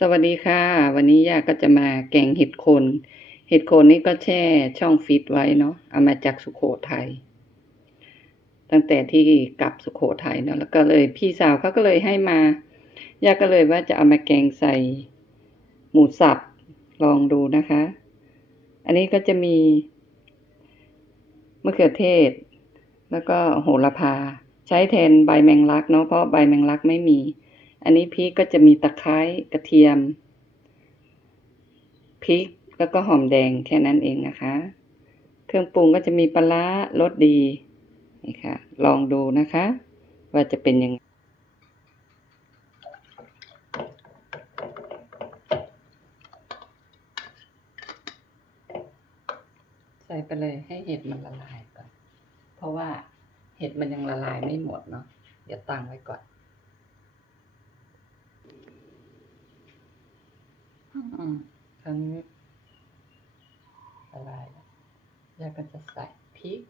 สวัสดีค่ะ วันนี้ย่าก็จะมาแกงเห็ดโคน เห็ดโคนนี่ก็แช่ช่องฟิตไว้เนาะเอามาจากสุโขทัยตั้งแต่ที่กลับสุโขทัยเนาะแล้วก็เลยพี่สาวเขาก็เลยให้มาย่าก็เลยว่าจะเอามาแกงใส่หมูสับลองดูนะคะ อันนี้ก็จะมีมะเขือเทศ แล้วก็โหระพา ใช้แทนใบแมงลักเนาะเพราะใบแมงลักไม่มี อันนี้พริกก็จะมีตะไคร้กระเทียมพริกแล้วก็หอมแดงแค่นั้นเองนะคะ เครื่องปรุงก็จะมีปลาร้ารสดีนี่ค่ะ ลองดูนะคะ ว่าจะเป็นยังไงใส่ไปเลยให้เห็ดมันละลายก่อน เพราะว่าเห็ดมันยังละลายไม่หมดเนาะเดี๋ยวตั้งไว้ก่อน อืมคราวนี้ละลายแล้วยาก็จะใส่พริก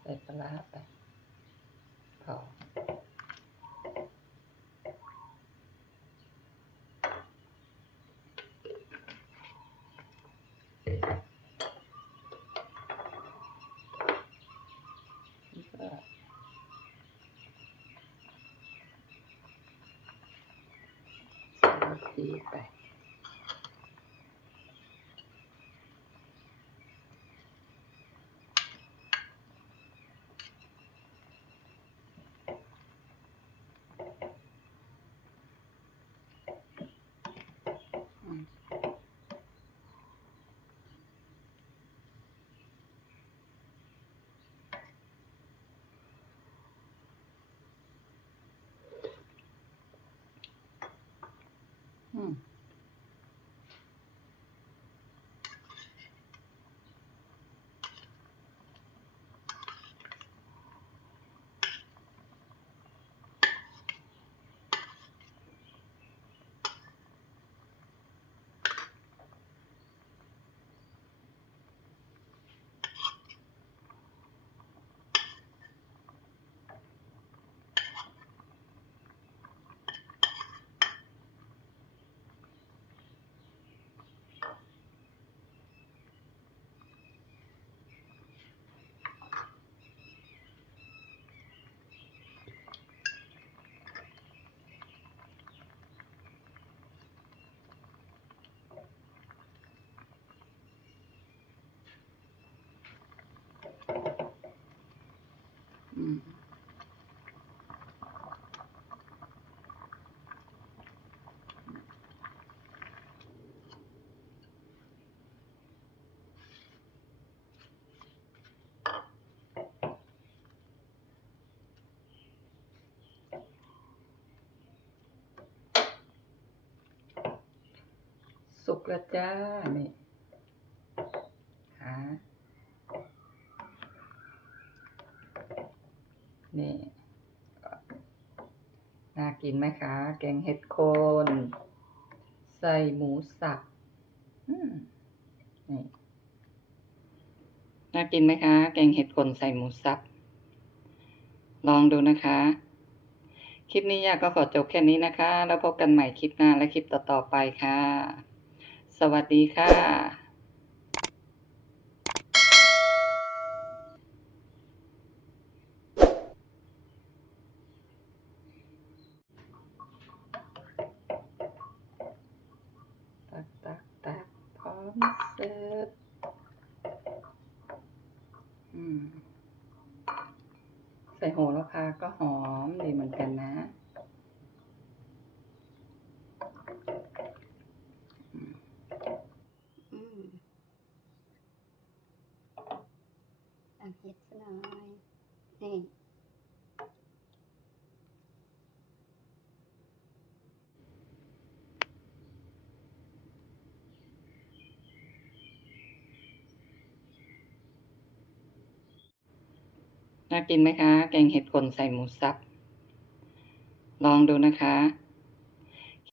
ใส่ปลาไปพอ แล้วก็ใส่รส อื สุกแล้วจ้านี่หานี่น่ากินไหมคะ แกงเห็ดโคนใส่หมูสับนี่น่ากินไหมคะ แกงเห็ดโคนใส่หมูสับ ลองดูนะคะ คลิปนี้ยาก็ขอจบแค่นี้นะคะ แล้วพบกันใหม่คลิปหน้าและคลิปต่อๆไปค่ะ สวัสดีค่ะ ตักตักตักพร้อมเสิร์ฟอืมใส่โหระพาก็หอมดีเหมือนกันนะ อืมอะ เห็ดซะหน่อยนี่น่ากินไหมคะ แกงเห็ดโคนใส่หมูสับ ลองดูนะคะ